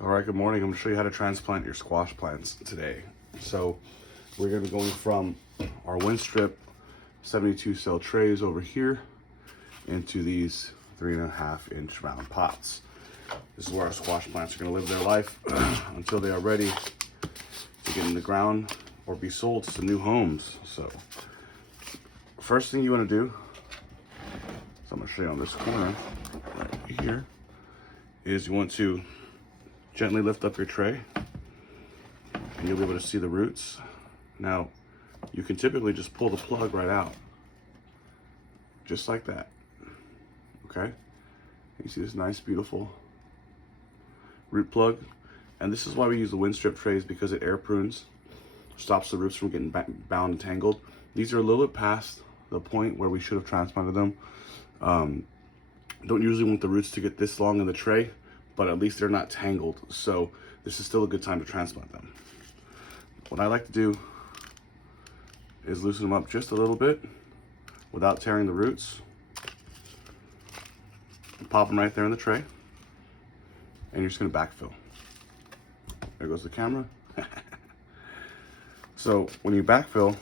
All right, good morning. I'm going to show you how to transplant your squash plants today. So we're going to be going from our Winstrip 72 cell trays over here into these 3.5-inch round pots. This is where our squash plants are going to live their life until they are ready to get in the ground or be sold to new homes. So first thing you want to do, so I'm going to show you on this corner right here, is you want to gently lift up your tray and you'll be able to see the roots. Now, you can typically just pull the plug right out, just like that, okay? You see this nice, beautiful root plug? And this is why we use the Winstrip trays, because it air prunes, stops the roots from getting bound and tangled. These are a little bit past the point where we should have transplanted them. Don't usually want the roots to get this long in the tray, but at least they're not tangled. So this is still a good time to transplant them. What I like to do is loosen them up just a little bit without tearing the roots. And pop them right there in the tray. And you're just gonna backfill. There goes the camera. So when you backfill,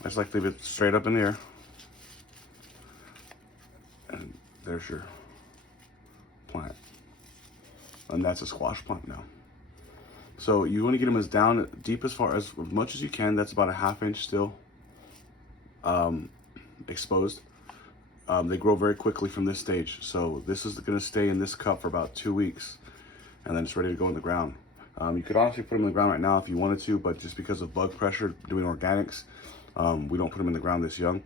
I just like to leave it straight up in the air. And there's your plant. And that's a squash plant now. So you want to get them as down deep as much as you can. That's about a 1/2 inch still exposed. They grow very quickly from this stage. So this is going to stay in this cup for about 2 weeks, and then it's ready to go in the ground. You could honestly put them in the ground right now if you wanted to, but just because of bug pressure doing organics, we don't put them in the ground this young.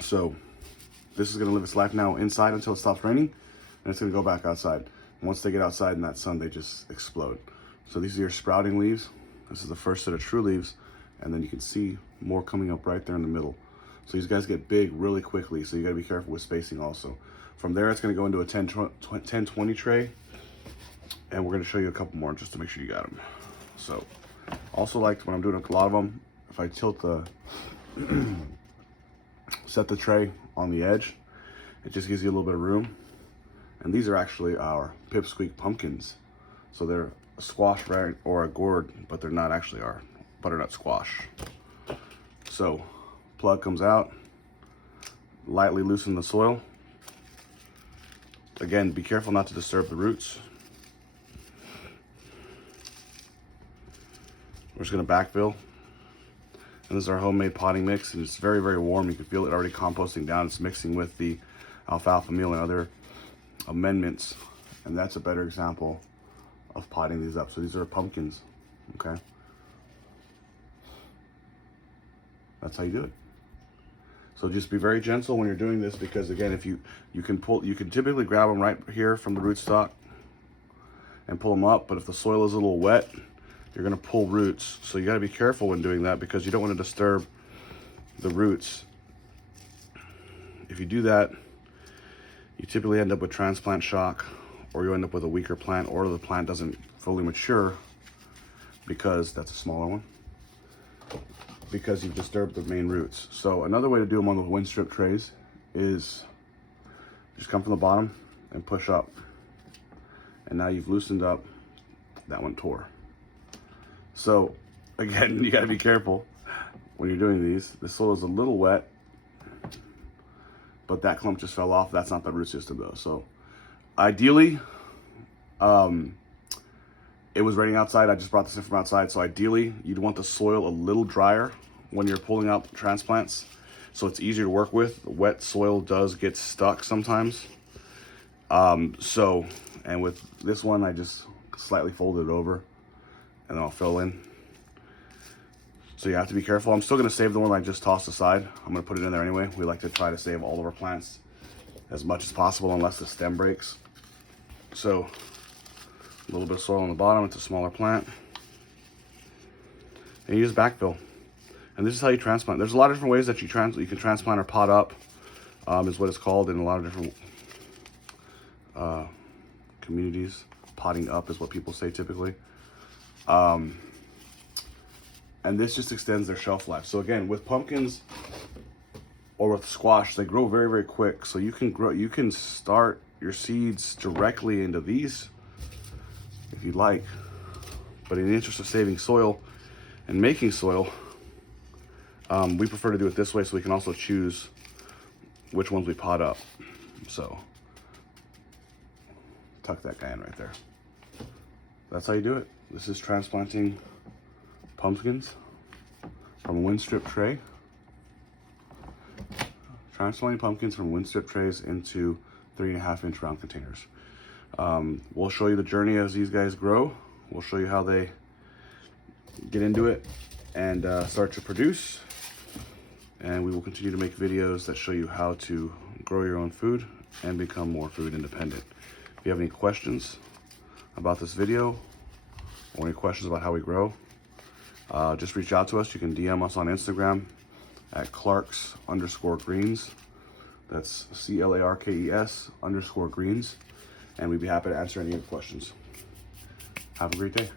So this is going to live its life now inside until it stops raining, and it's going to go back outside. Once they get outside in that sun, they just explode. So these are your sprouting leaves. This is the first set of true leaves, and then you can see more coming up right there in the middle. So these guys get big really quickly, so you got to be careful with spacing also. From there, it's going to go into a 10-20 tray, and we're going to show you a couple more just to make sure you got them. So also, like when I'm doing a lot of them, if I tilt the set the tray on the edge, it just gives you a little bit of room. And these are actually our pipsqueak pumpkins. So they're a squash or a gourd, but they're not actually our butternut squash. So plug comes out, lightly loosen the soil. Again, be careful not to disturb the roots. We're just gonna backfill. And this is our homemade potting mix, and it's very, very warm. You can feel it already composting down. It's mixing with the alfalfa meal and other amendments, and that's a better example of potting these up. So these are pumpkins, okay? That's how you do it. So just be very gentle when you're doing this, because again, if you can typically grab them right here from the rootstock and pull them up, but if the soil is a little wet, you're gonna pull roots. So you gotta be careful when doing that, because you don't wanna disturb the roots. If you do that, you typically end up with transplant shock, or you end up with a weaker plant, or the plant doesn't fully mature because that's a smaller one, because you've disturbed the main roots. So another way to do them on the Winstrip trays is just come from the bottom and push up. And now you've loosened up, that one tore. So again, you gotta be careful when you're doing these. The soil is a little wet, but that clump just fell off. That's not the root system though. So ideally, it was raining outside. I just brought this in from outside. So ideally, you'd want the soil a little drier when you're pulling out transplants, so it's easier to work with. Wet soil does get stuck sometimes. And with this one, I just slightly folded it over, and then I'll fill in. So you have to be careful. I'm still gonna save the one I just tossed aside. I'm gonna put it in there anyway. We like to try to save all of our plants as much as possible unless the stem breaks. So a little bit of soil on the bottom, it's a smaller plant. And you just backfill. And this is how you transplant. There's a lot of different ways that you can transplant or pot up, is what it's called in a lot of different communities. Potting up is what people say typically. And this just extends their shelf life. So again, with pumpkins or with squash, they grow very, very quick. So you can start your seeds directly into these if you'd like. But in the interest of saving soil and making soil, we prefer to do it this way so we can also choose which ones we pot up. So tuck that guy in right there. That's how you do it. This is transplanting pumpkins from a Winstrip tray. Transplanting pumpkins from Winstrip trays into 3.5-inch round containers. We'll show you the journey as these guys grow. We'll show you how they get into it and start to produce. And we will continue to make videos that show you how to grow your own food and become more food independent. If you have any questions about this video or any questions about how we grow, just reach out to us. You can DM us on Instagram at Clarks_greens. That's CLARKES_greens. And we'd be happy to answer any of your questions. Have a great day.